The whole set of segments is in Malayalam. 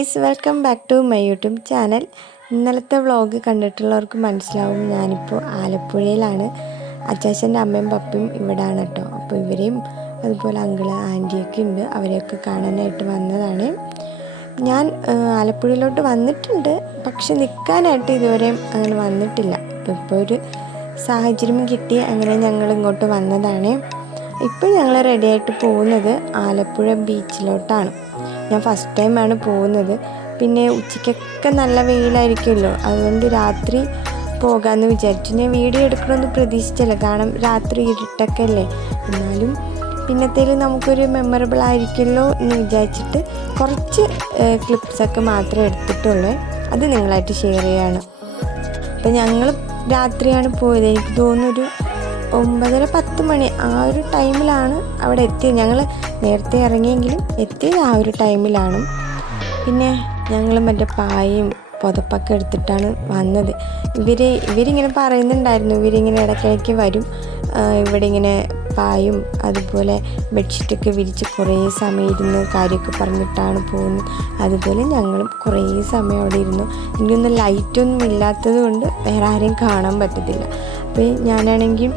Guys, welcome back to my YouTube channel. ഇന്നലത്തെ വ്ളോഗ് കണ്ടിട്ടുള്ളവർക്ക് മനസ്സിലാവും ഞാനിപ്പോൾ ആലപ്പുഴയിലാണ്. അച്ചാച്ചൻ്റെ അമ്മയും പപ്പയും ഇവിടെയാണ് കേട്ടോ. അപ്പോൾ ഇവരെയും അതുപോലെ അങ്കിള് ആൻറ്റിയൊക്കെ ഉണ്ട്, അവരെയൊക്കെ കാണാനായിട്ട് വന്നതാണ്. ഞാൻ ആലപ്പുഴയിലോട്ട് വന്നിട്ടുണ്ട്, പക്ഷെ നിൽക്കാനായിട്ട് ഇതുവരെയും അങ്ങനെ വന്നിട്ടില്ല. ഇപ്പോൾ ഒരു സാഹചര്യം കിട്ടി, അങ്ങനെ ഞങ്ങൾ ഇങ്ങോട്ട് വന്നതാണ്. ഇപ്പോൾ ഞങ്ങൾ റെഡിയായിട്ട് പോകുന്നത് ആലപ്പുഴ ബീച്ചിലോട്ടാണ്. ഞാൻ ഫസ്റ്റ് ടൈമാണ് പോകുന്നത്. പിന്നെ ഉച്ചയ്ക്കൊക്കെ നല്ല വെയിലായിരിക്കുമല്ലോ, അതുകൊണ്ട് രാത്രി പോകാമെന്ന് വിചാരിച്ചു. ഞാൻ വീഡിയോ എടുക്കണമെന്ന് പ്രതീക്ഷിച്ചില്ല, കാരണം രാത്രി ഇരുട്ടൊക്കെ അല്ലേ. എന്നാലും പിന്നത്തേൽ നമുക്കൊരു മെമ്മറബിൾ ആയിരിക്കുമല്ലോ എന്ന് വിചാരിച്ചിട്ട് കുറച്ച് ക്ലിപ്സൊക്കെ മാത്രമേ എടുത്തിട്ടുള്ളൂ. അത് നിങ്ങളായിട്ട് ഷെയർ ചെയ്യാണ്. അപ്പോൾ ഞങ്ങൾ രാത്രിയാണ് പോയത്. എനിക്ക് തോന്നുന്നൊരു 9:30-10 മണി ആ ഒരു ടൈമിലാണ് അവിടെ എത്തിയത്. ഞങ്ങൾ നേരത്തെ ഇറങ്ങിയെങ്കിലും എത്തിയത് ആ ഒരു ടൈമിലാണ്. പിന്നെ ഞങ്ങൾ മറ്റേ പായയും പുതപ്പൊക്കെ എടുത്തിട്ടാണ് വന്നത്. ഇവരിങ്ങനെ പറയുന്നുണ്ടായിരുന്നു, ഇവരിങ്ങനെ ഇടയ്ക്കിടയ്ക്ക് വരും, ഇവിടെ ഇങ്ങനെ പായും അതുപോലെ ബെഡ്ഷീറ്റൊക്കെ വിരിച്ച് കുറേ സമയം ഇരുന്ന് കാര്യമൊക്കെ പറഞ്ഞിട്ടാണ് പോകുന്നത്. അതുപോലെ ഞങ്ങളും കുറേ സമയം അവിടെ ഇരുന്നു. എനിക്കൊന്നും ലൈറ്റൊന്നും ഇല്ലാത്തത് കൊണ്ട് വേറെ ആരെയും കാണാൻ പറ്റത്തില്ല. അപ്പോൾ ഞാനാണെങ്കിൽ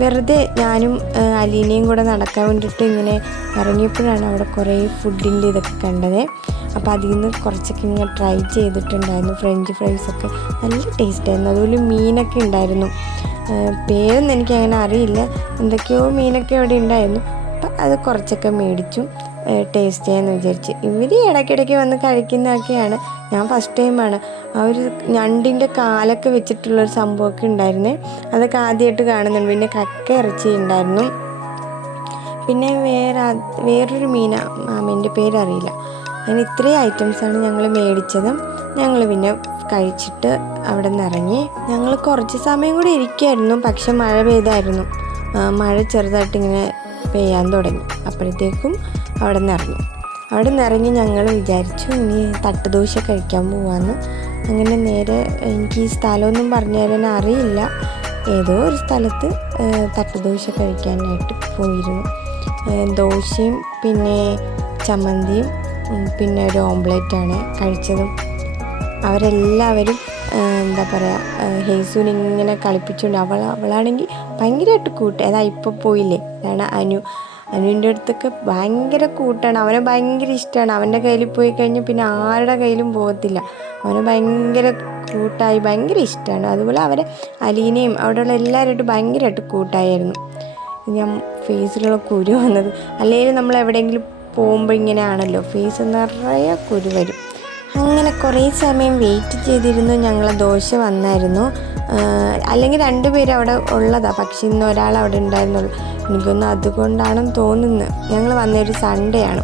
വെറുതെ ഞാനും അലീനയും കൂടെ നടക്കാൻ വേണ്ടിയിട്ട് ഇങ്ങനെ ഇറങ്ങിയപ്പോഴാണ് അവിടെ കുറേ ഫുഡിൻ്റെ ഇതൊക്കെ കണ്ടത്. അപ്പോൾ അതിൽ നിന്ന് കുറച്ചൊക്കെ ഇങ്ങനെ ട്രൈ ചെയ്തിട്ടുണ്ടായിരുന്നു. ഫ്രഞ്ച് ഫ്രൈസൊക്കെ നല്ല ടേസ്റ്റായിരുന്നു. അതുപോലെ മീനൊക്കെ ഉണ്ടായിരുന്നു. പേരൊന്നും എനിക്കങ്ങനെ അറിയില്ല, എന്തൊക്കെയോ മീനൊക്കെ അവിടെ ഉണ്ടായിരുന്നു. അപ്പം അത് കുറച്ചൊക്കെ മേടിച്ചു ടേസ്റ്റ് ചെയ്യാമെന്ന് വിചാരിച്ച്. ഇവർ ഇടയ്ക്കിടയ്ക്ക് വന്ന് കഴിക്കുന്നതൊക്കെയാണ്. ഞാൻ ഫസ്റ്റ് ടൈമാണ്. ആ ഒരു ഞണ്ടിൻ്റെ കാലൊക്കെ വെച്ചിട്ടുള്ളൊരു സംഭവമൊക്കെ ഉണ്ടായിരുന്നേ, അതൊക്കെ ആദ്യമായിട്ട് കാണുന്നുണ്ട്. പിന്നെ കക്ക ഇറച്ചി ഉണ്ടായിരുന്നു. പിന്നെ വേറൊരു മാമേൻ്റെ പേരറിയില്ല. അങ്ങനെ ഇത്രയും ഐറ്റംസാണ് ഞങ്ങൾ മേടിച്ചത്. ഞങ്ങൾ പിന്നെ കഴിച്ചിട്ട് അവിടെ നിന്ന് ഇറങ്ങി. ഞങ്ങൾ കുറച്ച് സമയം കൂടി ഇരിക്കുമായിരുന്നു, പക്ഷെ മഴ പെയ്തായിരുന്നു. മഴ ചെറുതായിട്ടിങ്ങനെ പെയ്യാൻ തുടങ്ങി. അപ്പോഴത്തേക്കും അവിടെ നിന്ന് ഇറങ്ങി ഞങ്ങൾ വിചാരിച്ചു ഇനി തട്ടുദോശ കഴിക്കാൻ പോവാന്ന്. അങ്ങനെ നേരെ, എനിക്ക് ഈ സ്ഥലമൊന്നും പറഞ്ഞു തരാൻ അറിയില്ല, ഏതോ ഒരു സ്ഥലത്ത് തട്ടുദോശ കഴിക്കാനായിട്ട് പോയിരുന്നു. ദോശയും പിന്നെ ചമ്മന്തിയും പിന്നെ ഒരു ഓംപ്ലേറ്റാണ് കഴിച്ചതും. അവരെല്ലാവരും എന്താ പറയുക, ഹേസുവിനിങ്ങനെ കളിപ്പിച്ചുകൊണ്ട് അവളാണെങ്കിൽ ഭയങ്കരമായിട്ട് കൂട്ട്. അതാ ഇപ്പോൾ പോയില്ലേ, അതാണ് അനുവിൻ്റെ അടുത്തൊക്കെ ഭയങ്കര കൂട്ടാണ്. അവനെ ഭയങ്കര ഇഷ്ടമാണ്. അവൻ്റെ കയ്യിൽ പോയി കഴിഞ്ഞാൽ പിന്നെ ആരുടെ കയ്യിലും പോകത്തില്ല. അവനെ ഭയങ്കര കൂട്ടായി, ഭയങ്കര ഇഷ്ടമാണ്. അതുപോലെ അവരെ അലീനയും അവിടെയുള്ള എല്ലാവരുമായിട്ട് ഭയങ്കരമായിട്ട് കൂട്ടായിരുന്നു. ഞാൻ ഫേസിലുള്ള കുരു വന്നത്, അല്ലെങ്കിൽ നമ്മൾ എവിടെയെങ്കിലും പോകുമ്പോൾ ഇങ്ങനെയാണല്ലോ, ഫേസ് നിറയെ കുരു വരും. അങ്ങനെ കുറേ സമയം വെയിറ്റ് ചെയ്തിരുന്നു. ഞങ്ങളെ ദോശ വന്നായിരുന്നു. അല്ലെങ്കിൽ 2 പേര് അവിടെ ഉള്ളതാണ്, പക്ഷെ ഇന്ന് ഒരാൾ അവിടെ ഉണ്ടായിരുന്നുള്ളൂ. എനിക്കൊന്ന് അതുകൊണ്ടാണെന്ന് തോന്നുന്നത്. ഞങ്ങൾ വന്നൊരു സൺഡേ ആണ്,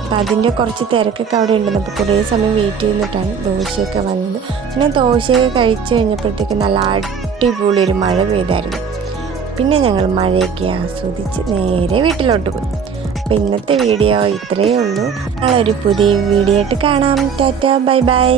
അപ്പോൾ അതിൻ്റെ കുറച്ച് തിരക്കൊക്കെ അവിടെ ഉണ്ടെന്ന്. അപ്പോൾ കുറേ സമയം വെയിറ്റ് ചെയ്തിട്ടാണ് ദോശയൊക്കെ വന്നത്. പിന്നെ ദോശയൊക്കെ കഴിച്ച് കഴിഞ്ഞപ്പോഴത്തേക്ക് നല്ല അടിപൊളി ഒരു മഴ പെയ്തായിരുന്നു. പിന്നെ ഞങ്ങൾ മഴയൊക്കെ ആസ്വദിച്ച് നേരെ വീട്ടിലോട്ട് പോയി. അപ്പോൾ ഇന്നത്തെ വീഡിയോ ഇത്രയേ ഉള്ളൂ. നാളെ ഒരു പുതിയ വീഡിയോ ആയിട്ട് കാണാം. Tata, bye bye.